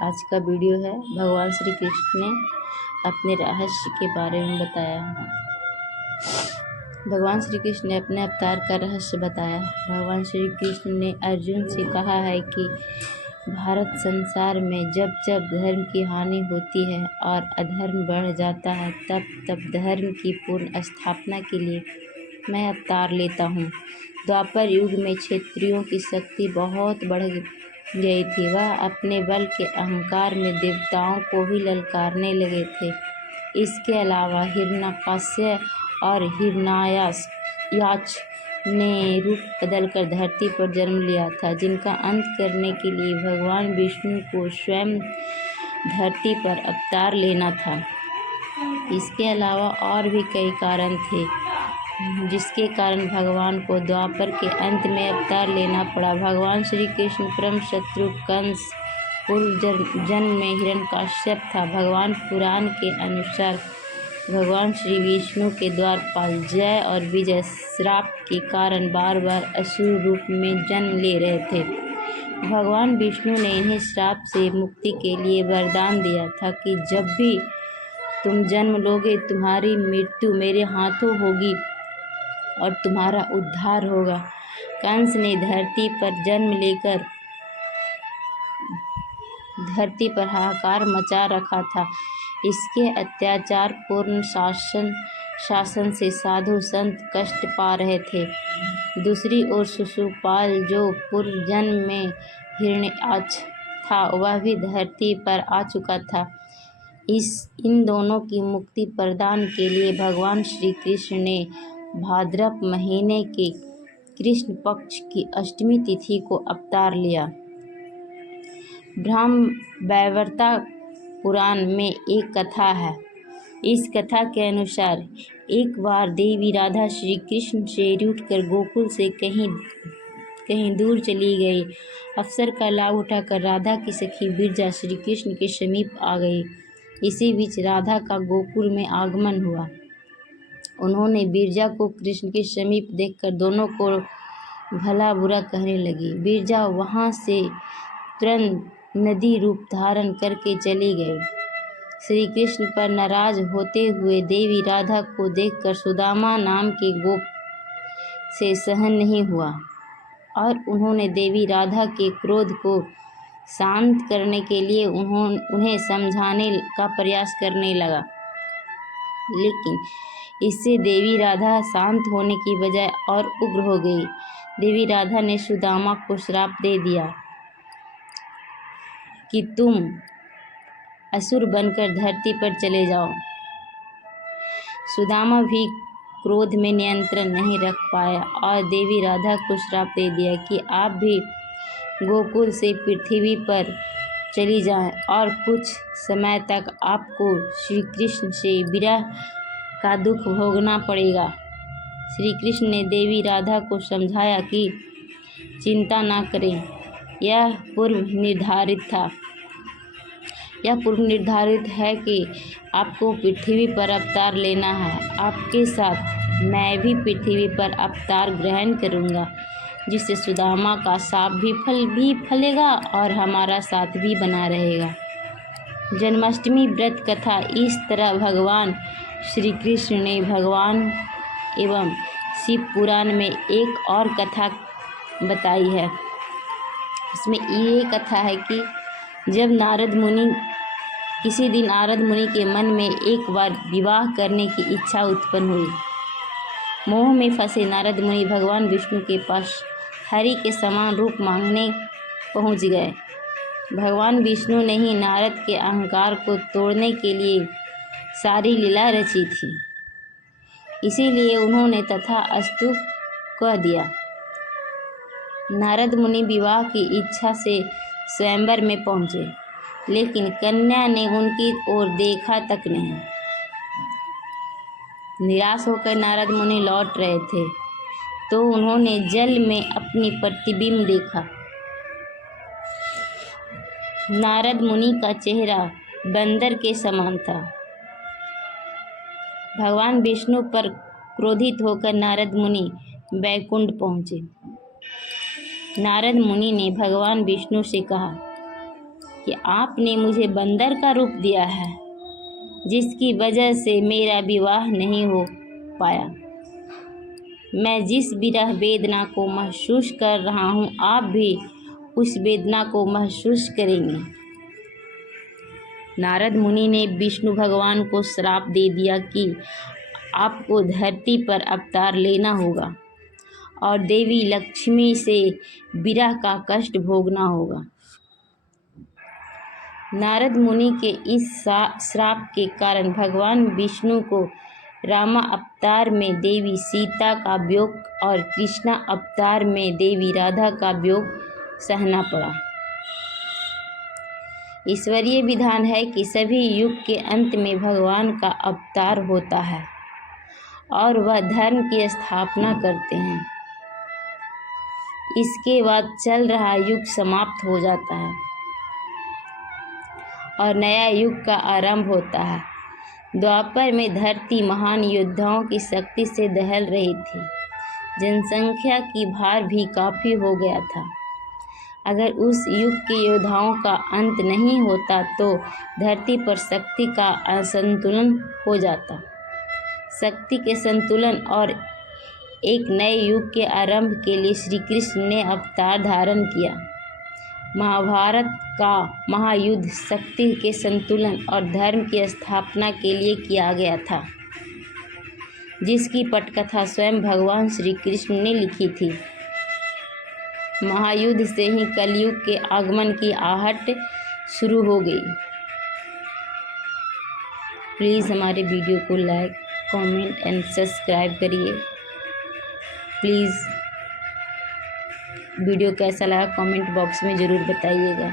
आज का वीडियो है भगवान श्री कृष्ण ने अपने रहस्य के बारे में बताया। भगवान श्री कृष्ण ने अपने अवतार का रहस्य बताया। भगवान श्री कृष्ण ने अर्जुन से कहा है कि भारत संसार में जब जब धर्म की हानि होती है और अधर्म बढ़ जाता है तब तब धर्म की पूर्ण स्थापना के लिए मैं अवतार लेता हूँ। द्वापर युग में क्षत्रियों की शक्ति बहुत बढ़ गई थी। वह अपने बल के अहंकार में देवताओं को भी ललकारने लगे थे। इसके अलावा हिरण्यकश्यप और हिरण्याक्ष ने रूप बदलकर धरती पर जन्म लिया था, जिनका अंत करने के लिए भगवान विष्णु को स्वयं धरती पर अवतार लेना था। इसके अलावा और भी कई कारण थे जिसके कारण भगवान को द्वापर के अंत में अवतार लेना पड़ा। भगवान श्री कृष्ण परम शत्रु कंस पूर्व जन्म में हिरण्यकश्यप था। भगवान पुराण के अनुसार भगवान श्री विष्णु के द्वारपाल जय और विजय श्राप के कारण बार बार असुर रूप में जन्म ले रहे थे। भगवान विष्णु ने इन्हें श्राप से मुक्ति के लिए वरदान दिया था कि जब भी तुम जन्म लोगे तुम्हारी मृत्यु मेरे हाथों होगी और तुम्हारा उद्धार होगा। कंस ने धरती पर जन्म लेकर धरती पर हाहाकार मचा रखा था। इसके अत्याचार पूर्ण शासन से साधु संत कष्ट पा रहे थे। दूसरी ओर शिशुपाल जो पूर्व जन्म में हिरण्याक्ष था वह भी धरती पर आ चुका था। इन दोनों की मुक्ति प्रदान के लिए भगवान श्री कृष्ण ने भाद्रपद महीने के कृष्ण पक्ष की अष्टमी तिथि को अवतार लिया। ब्रह्म वैवर्त पुराण में एक कथा है। इस कथा के अनुसार एक बार देवी राधा श्री कृष्ण से रूठकर गोकुल से कहीं दूर चली गई। अवसर का लाभ उठाकर राधा की सखी विरजा श्री कृष्ण के समीप आ गई। इसी बीच राधा का गोकुल में आगमन हुआ। उन्होंने विरजा को कृष्ण के समीप देखकर दोनों को भला बुरा कहने लगी। विरजा वहां से तुरंत नदी रूप धारण करके चली गई। श्री कृष्ण पर नाराज होते हुए देवी राधा को देखकर सुदामा नाम के गोप से सहन नहीं हुआ और उन्होंने देवी राधा के क्रोध को शांत करने के लिए उन्हें समझाने का प्रयास करने लगा, लेकिन इससे देवी राधा शांत होने की बजाय और उग्र हो गई। देवी राधा ने सुदामा को श्राप दे दिया कि तुम असुर बनकर धरती पर चले जाओ। सुदामा भी क्रोध में नियंत्रण नहीं रख पाया और देवी राधा को श्राप दे दिया कि आप भी गोकुल से पृथ्वी पर चली जाएं और कुछ समय तक आपको श्री कृष्ण से विरह का दुख भोगना पड़ेगा। श्री कृष्ण ने देवी राधा को समझाया कि चिंता ना करें, यह पूर्व निर्धारित है कि आपको पृथ्वी पर अवतार लेना है। आपके साथ मैं भी पृथ्वी पर अवतार ग्रहण करूंगा, जिससे सुदामा का शाप भी फलेगा और हमारा साथ भी बना रहेगा। जन्माष्टमी व्रत कथा। इस तरह भगवान श्री कृष्ण ने भगवान एवं शिव पुराण में एक और कथा बताई है। इसमें ये कथा है कि जब किसी दिन नारद मुनि के मन में एक बार विवाह करने की इच्छा उत्पन्न हुई। मोह में फंसे नारद मुनि भगवान विष्णु के पास हरि के समान रूप मांगने पहुंच गए। भगवान विष्णु ने ही नारद के अहंकार को तोड़ने के लिए सारी लीला रची थी, इसीलिए उन्होंने तथास्तु कह दिया। नारद मुनि विवाह की इच्छा से स्वयंवर में पहुंचे, लेकिन कन्या ने उनकी ओर देखा तक नहीं। निराश होकर नारद मुनि लौट रहे थे तो उन्होंने जल में अपनी प्रतिबिंब देखा। नारद मुनि का चेहरा बंदर के समान था। भगवान विष्णु पर क्रोधित होकर नारद मुनि वैकुंठ पहुंचे। नारद मुनि ने भगवान विष्णु से कहा, कि आपने मुझे बंदर का रूप दिया है, जिसकी वजह से मेरा विवाह नहीं हो पाया। मैं जिस विरह वेदना को महसूस कर रहा हूँ, आप भी उस वेदना को महसूस करेंगे। नारद मुनि ने विष्णु भगवान को श्राप दे दिया कि आपको धरती पर अवतार लेना होगा और देवी लक्ष्मी से विरह का कष्ट भोगना होगा। नारद मुनि के इस श्राप के कारण भगवान विष्णु को रामा अवतार में देवी सीता का वियोग और कृष्णा अवतार में देवी राधा का वियोग सहना पड़ा। ईश्वरीय विधान है कि सभी युग के अंत में भगवान का अवतार होता है और वह धर्म की स्थापना करते हैं। इसके बाद चल रहा युग समाप्त हो जाता है और नया युग का आरंभ होता है। द्वापर में धरती महान योद्धाओं की शक्ति से दहल रही थी। जनसंख्या की भार भी काफ़ी हो गया था। अगर उस युग के योद्धाओं का अंत नहीं होता तो धरती पर शक्ति का असंतुलन हो जाता। शक्ति के संतुलन और एक नए युग के आरंभ के लिए श्री कृष्ण ने अवतार धारण किया। महाभारत का महायुद्ध शक्ति के संतुलन और धर्म की स्थापना के लिए किया गया था, जिसकी पटकथा स्वयं भगवान श्री कृष्ण ने लिखी थी। महायुद्ध से ही कलयुग के आगमन की आहट शुरू हो गई। प्लीज़ हमारे वीडियो को लाइक, कमेंट एंड सब्सक्राइब करिए। प्लीज़ वीडियो कैसा लगा कमेंट बॉक्स में ज़रूर बताइएगा।